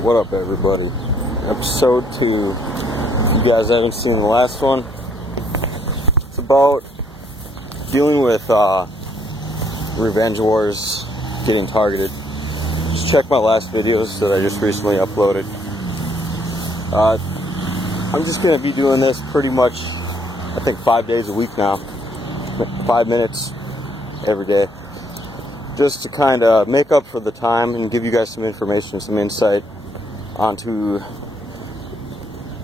What up, everybody? Episode 2. You guys haven't seen the last one. It's about dealing with revenge wars, getting targeted. Just check my last videos that I just recently uploaded. I'm just going to be doing this pretty much, I think, 5 days a week now. 5 minutes every day. Just to kind of make up for the time and give you guys some information, some insight onto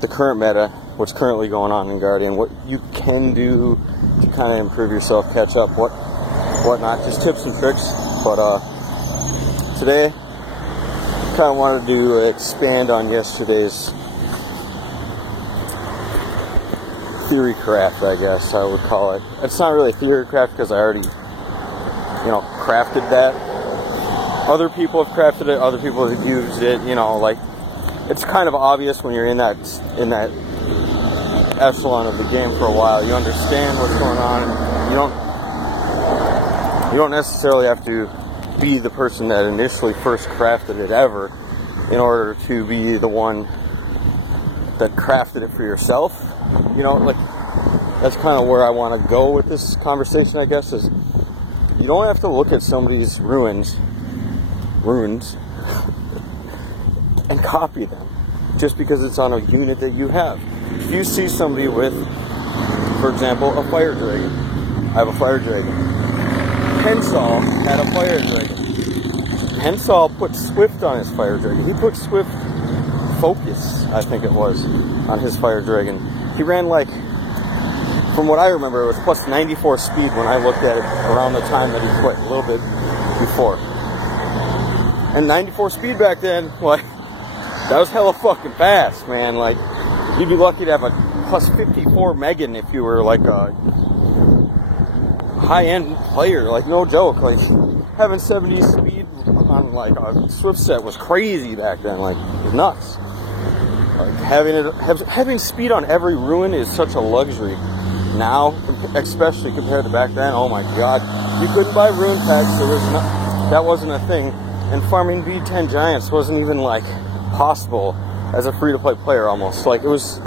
the current meta, what's currently going on in Guardian, what you can do to kind of improve yourself, catch up, whatnot, just tips and tricks. But today, kind of wanted to expand on yesterday's theory craft, I guess I would call it. It's not really theory craft because I already, crafted that. Other people have crafted it, other people have used it, like, it's kind of obvious when you're in that echelon of the game for a while. You understand what's going on. You don't necessarily have to be the person that initially first crafted it ever in order to be the one that crafted it for yourself. Like, that's kind of where I want to go with this conversation, I guess, is you don't have to look at somebody's runes, and copy them just because it's on a unit that you have. If you see somebody with, for example, a fire dragon, I have a fire dragon. Pensol had a fire dragon. Pensol put Swift on his fire dragon. He put Swift Focus, I think it was, on his fire dragon. He ran, like, from what I remember, it was plus 94 speed when I looked at it around the time that he quit, a little bit before. And 94 speed back then, like, that was hella fucking fast, man. Like, you'd be lucky to have a plus 54 Megan if you were, like, a high-end player. Like, no joke. Like, having 70 speed on, like, a Swift set was crazy back then. Like, it was nuts. Like, having speed on every ruin is such a luxury. Now, especially compared to back then, oh my god. You couldn't buy rune packs, that wasn't a thing. And farming B10 Giants wasn't even, like, possible as a free-to-play player almost. Like, it was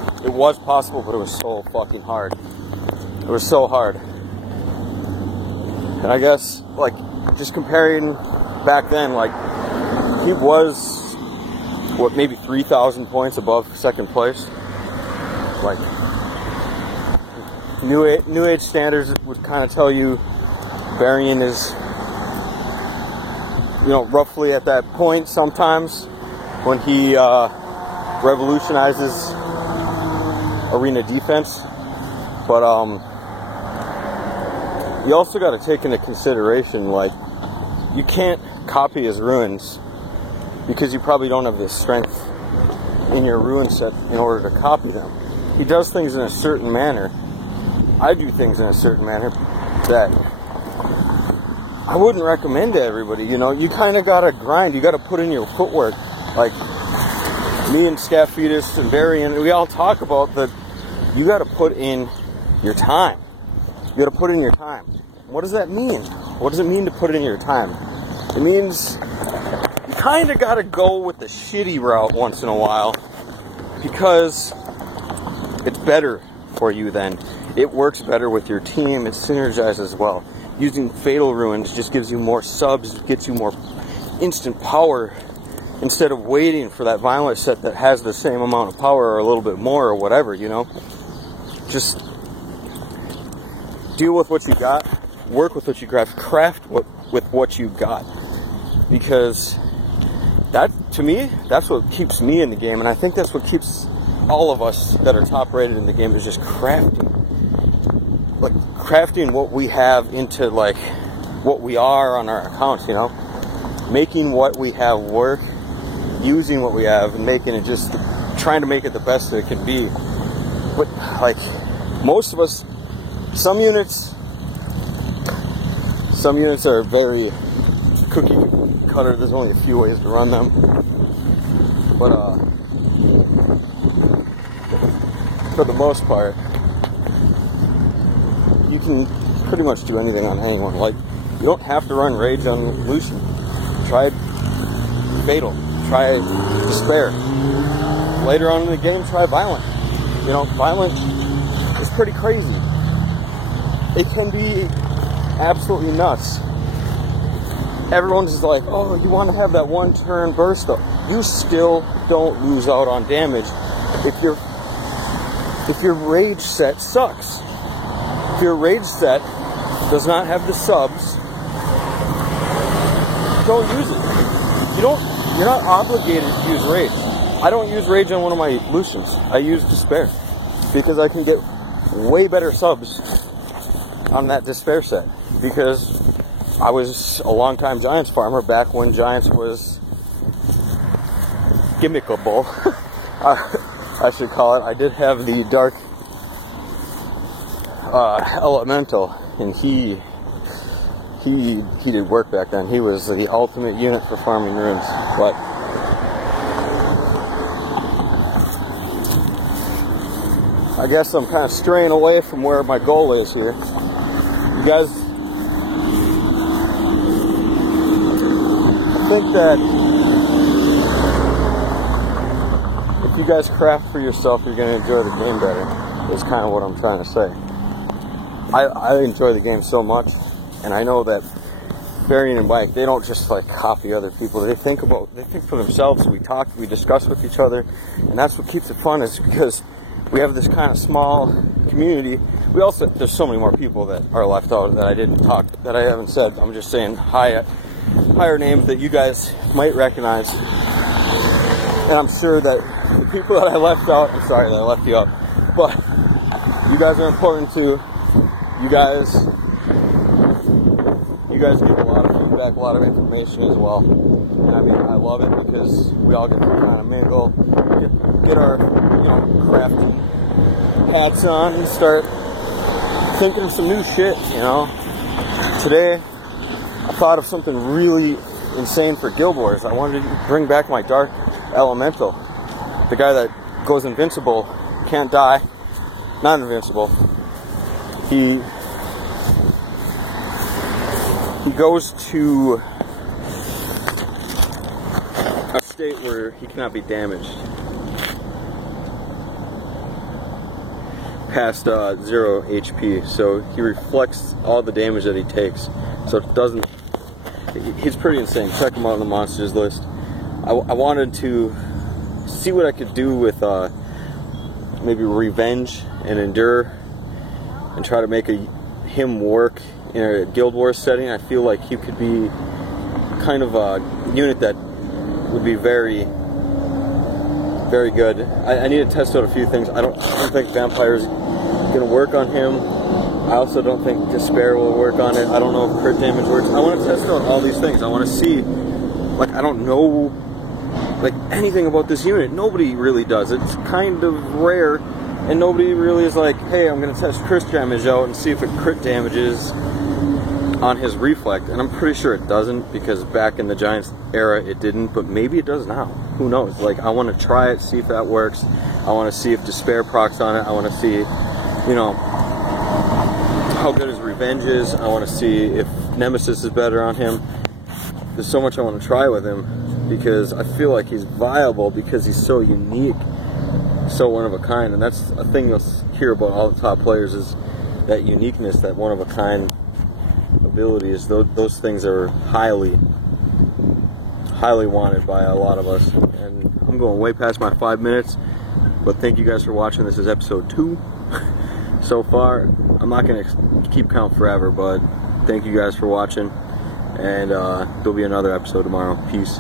possible, but it was so fucking hard. It was so hard. And I guess, like, just comparing back then, like, he was, maybe 3,000 points above second place. Like, New Age standards would kind of tell you Varian is, roughly at that point sometimes when he revolutionizes arena defense. But you also got to take into consideration, like, you can't copy his ruins because you probably don't have the strength in your rune set in order to copy them. He does things in a certain manner. I do things in a certain manner that I wouldn't recommend to everybody. You kind of gotta grind. You gotta put in your footwork. Like me and Scaphetus and Varian, we all talk about that. You gotta put in your time. You gotta put in your time. What does that mean? What does it mean to put in your time? It means you kind of gotta go with the shitty route once in a while because it's better for you then. It works better with your team. It synergizes well. Using Fatal Ruins just gives you more subs, gets you more instant power instead of waiting for that Violent set that has the same amount of power or a little bit more or whatever, Just deal with what you got, work with what you craft with what you got. Because that, to me, that's what keeps me in the game, and I think that's what keeps all of us that are top rated in the game is just crafting. Like, crafting what we have into, like, what we are on our accounts, Making what we have work, using what we have, and making it just, trying to make it the best that it can be. But, like, most of us, some units are very cookie cutter. There's only a few ways to run them. But, for the most part, you can pretty much do anything on anyone. Like, you don't have to run Rage on Lucian. Try Fatal. try Despair. Later on in the game, try Violent. You know, Violent is pretty crazy. It can be absolutely nuts. Everyone's just like, oh, you want to have that one turn burst though. You still don't lose out on damage if your rage set sucks. If your rage set does not have the subs, don't use it. You're not obligated to use rage. I don't use rage on one of my Lucians. I use Despair because I can get way better subs on that Despair set, because I was a long-time Giants farmer back when Giants was gimmickable. I should call it. I did have the Dark Elemental, and he did work back then. He was the ultimate unit for farming runes. But I guess I'm kind of straying away from where my goal is here. You guys, I think that if you guys craft for yourself, you're going to enjoy the game better, is kind of what I'm trying to say. I enjoy the game so much, and I know that Varian and Mike, they don't just like copy other people. They think for themselves. We talk, we discuss with each other, and that's what keeps it fun, is because we have this kind of small community. We also, there's so many more people that are left out that I didn't talk, that I haven't said. I'm just saying higher names that you guys might recognize. And I'm sure that the people that I left out, I'm sorry that I left you out, but you guys are important too. You guys give a lot of feedback, a lot of information as well. And I mean, I love it because we all get to kind of mingle, get our, crafting hats on and start thinking of some new shit, Today, I thought of something really insane for Guild Wars. I wanted to bring back my Dark Elemental. The guy that goes invincible, can't die, not invincible. He goes to a state where he cannot be damaged past 0 HP, so he reflects all the damage that he takes, so it doesn't. He's pretty insane. Check him out on the monsters list. I wanted to see what I could do with maybe Revenge and Endure, and try to make him work in a Guild Wars setting. I feel like he could be kind of a unit that would be very, very good. I need to test out a few things. I don't think Vampire's going to work on him. I also don't think Despair will work on it. I don't know if crit damage works. I want to test out all these things. I want to see, I don't know, anything about this unit. Nobody really does. It's kind of rare, and nobody really is like, hey, I'm going to test crit damage out and see if it crit damages on his Reflect. And I'm pretty sure it doesn't, because back in the Giants era it didn't, but maybe it does now. Who knows? I want to try it, see if that works. I want to see if Despair procs on it. I want to see, how good his Revenge is. I want to see if Nemesis is better on him. There's so much I want to try with him, because I feel like he's viable because he's so unique, so one of a kind. And that's a thing you'll hear about all the top players, is that uniqueness, that one of a kind abilities. Those things are highly wanted by a lot of us. And I'm going way past my 5 minutes, but thank you guys for watching. This is episode 2 so far. I'm not going to keep count forever, but thank you guys for watching, and there'll be another episode tomorrow. Peace.